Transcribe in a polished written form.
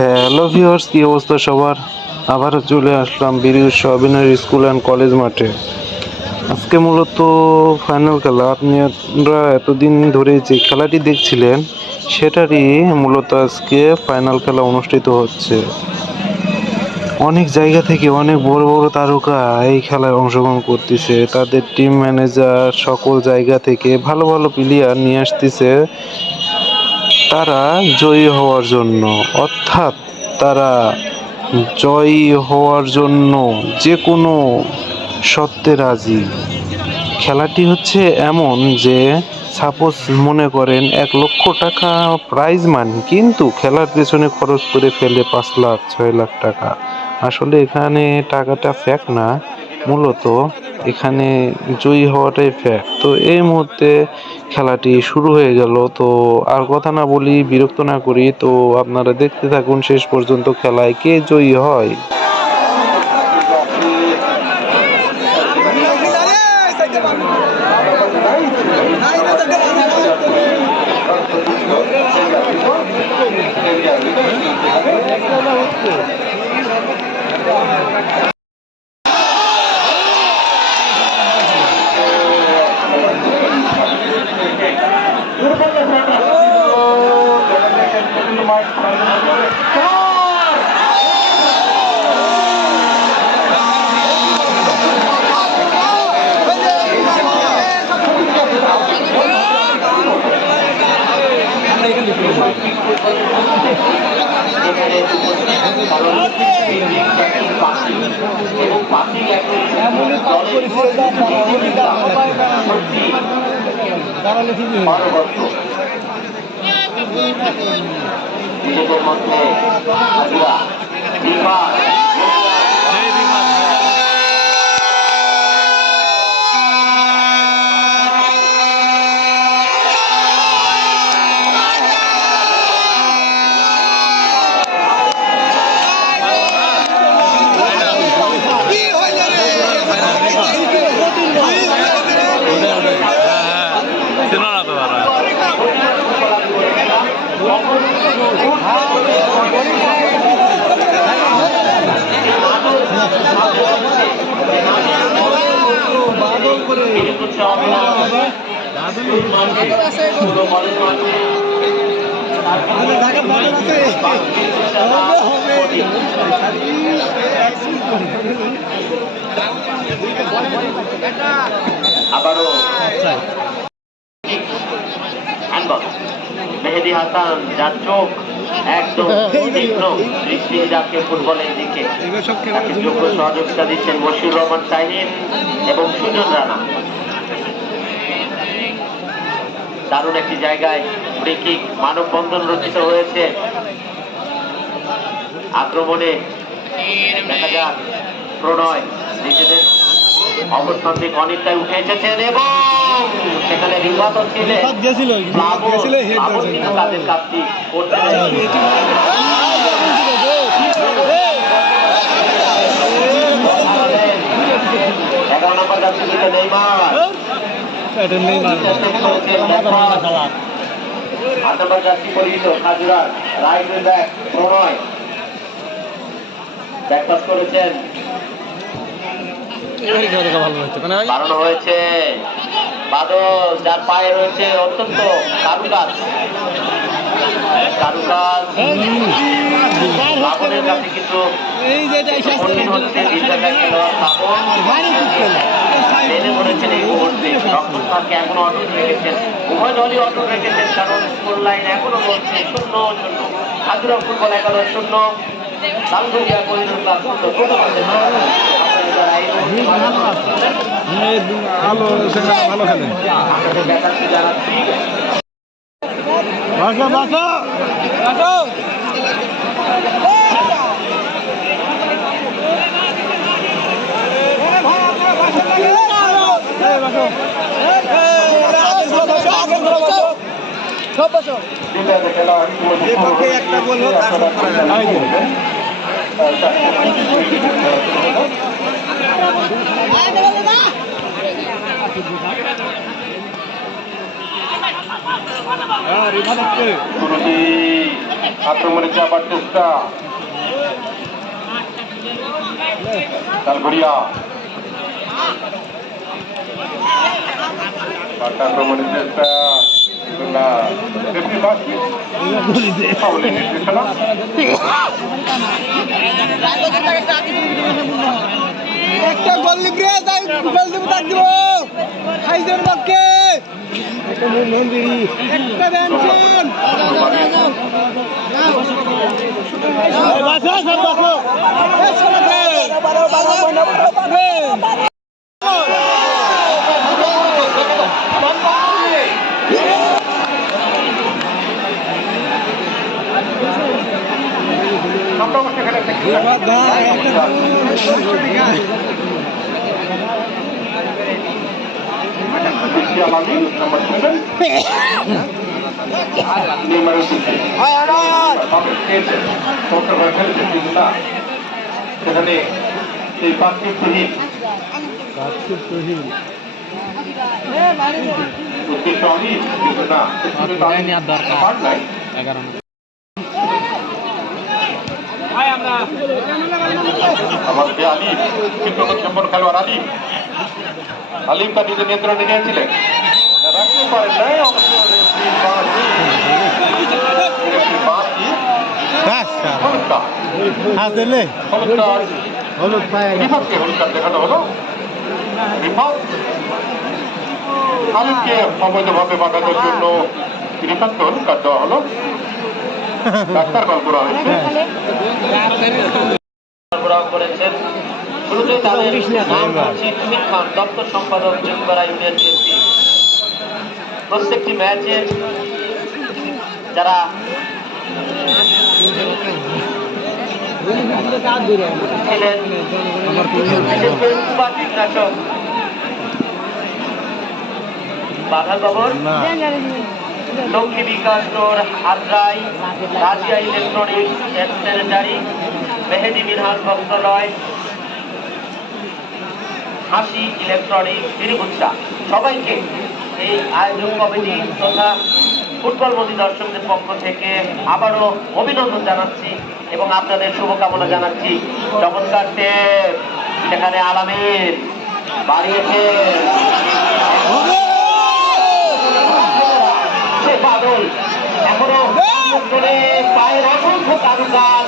Hello viewers, কি অবস্থা সবার? আবারও চলে আসলাম বীর অভিনয় স্কুল অ্যান্ড কলেজ মাঠে। আজকে মূলত ফাইনাল খেলা। আপনারা এতদিন ধরে যে খেলাটি দেখছিলেন সেটারই মূলত আজকে ফাইনাল খেলা অনুষ্ঠিত হচ্ছে। অনেক জায়গা থেকে অনেক বড় বড় তারকা এই খেলায় অংশগ্রহণ করতেছে। তাদের টিম ম্যানেজার সকল জায়গা থেকে ভালো ভালো প্লেয়ার নিয়ে আসতেছে তারা জয়ী হওয়ার জন্য, অর্থাৎ তারা জয়ী হওয়ার জন্য যে কোনো শর্তে রাজি। খেলাটি হচ্ছে এমন যে সাপোজ মনে করেন 1,00,000 টাকা প্রাইজ মানি, কিন্তু খেলার পেছনে খরচ করে ফেলে 5 লাখ 6 লাখ টাকা। আসলে এখানে টাকাটা ফ্যাক্ট না, মূলত এখানে জয়ী হওয়াটাই ফ্যাক্ট। তো এই মুহূর্তে খেলাটি শুরু হয়ে গেল। তো আর কথা না বলি, বিরক্ত না করি, তো আপনারা দেখতে থাকুন শেষ পর্যন্ত খেলায় কে জয়ী হয়। নিজেদের মধ্যে আবারও মেহেদী হাসান, যার চোখ একদম তীক্ষ্ণ দৃষ্টি যাচ্ছে ফুটবলের দিকে, তাকে যোগ্য সহযোগিতা দিচ্ছেন মশিউর রহমান শাহীন এবং সুজন রানা। দারুণ একটি জায়গায় ফ্রি কিক, মানববন্ধন রচিত হয়েছে। আক্রমণে দেখা যাক প্রণয় নিজেদের অবস্থান থেকে অনেকটাই উঠে এসেছেন এবং সেখানে রিভাত ছিলেন, তাদের কাজটি করতে 11 নম্বর যাচ্ছে নেইমার, 8 নম্বর যাত্রী পরিচিত খাজুরার রাইট ব্যাক প্রণয় ব্যাকপাস করেছেন, বাড়ানো হয়েছে বাদল, যার পায়ে রয়েছে অত্যন্ত কারুকাজ লাবণের কাছে কিন্তু কঠিন হচ্ছে। টেনে ধরেছেন এই মুহূর্তে, রক্ষণভাগকে এখনো অটুট রেখেছেন, উভয় দলই অটুট রেখেছেন, কারণ স্কোর লাইন এখনো বলছে 0-0। Khajura football 11-0, Damdulia Kohinoor club 0। ভালো খেলেন একটা গোল হোক আর আক্রমণে যাবার চেষ্টা তালঘড়িয়া আক্রমণের চেষ্টা না সেফটি বাকি ফাউলের নির্দেশনা একটা গোল লিখে যাই গোল দিব তাক দিব খাইজের পক্ষে একটা মন্দিরি একটা টেনশন বাসা সব বাসা আমরাও সেখানে সেখানে সেই পাখির তুহিন উদ্দেশ্য অনেক কিন্তু না পার নাই আমার যে আলিম কিন্তু নম্বর খেলোয়াড় আলিম তার নিজের নিয়ন্ত্রণে নিয়েছিলেন রাখতে পারেন নাই বিভাগকে হলুদ কার্ড দেখানো হলো বিভাগ আলিমকে অবৈধভাবে বাঁধানোর জন্য রিফাতকে হলুদ কার্ড দেওয়া হলো ডাক্তার কল করা হয়েছে করেছেন শুরুতে তাদের নাম হচ্ছে তুহিন খান দপ্তর সম্পাদক জুনপাড়া ইউনিয়ন বিএনপি প্রত্যেকটি ম্যাচে যারা ছিলেন বিশেষ করে কুবা কীটনাশক বাধা কবর Lakshmi Bikash store Adrai Razia electronics and sanitary Mehedi Minhaj বস্ত্রালয় হাসি ইলেকট্রনিক্স বীরভূষা সবাইকে এই আয়োজক কমিটি তথা ফুটবলমন্ত্রী দর্শকদের পক্ষ থেকে আবারও অভিনন্দন জানাচ্ছি এবং আপনাদের শুভকামনা জানাচ্ছি। চমৎকার টেপ সেখানে আলামিন বাড়িয়েছে বাদল এখনো পায়ের অসংখ্য কারুকাজ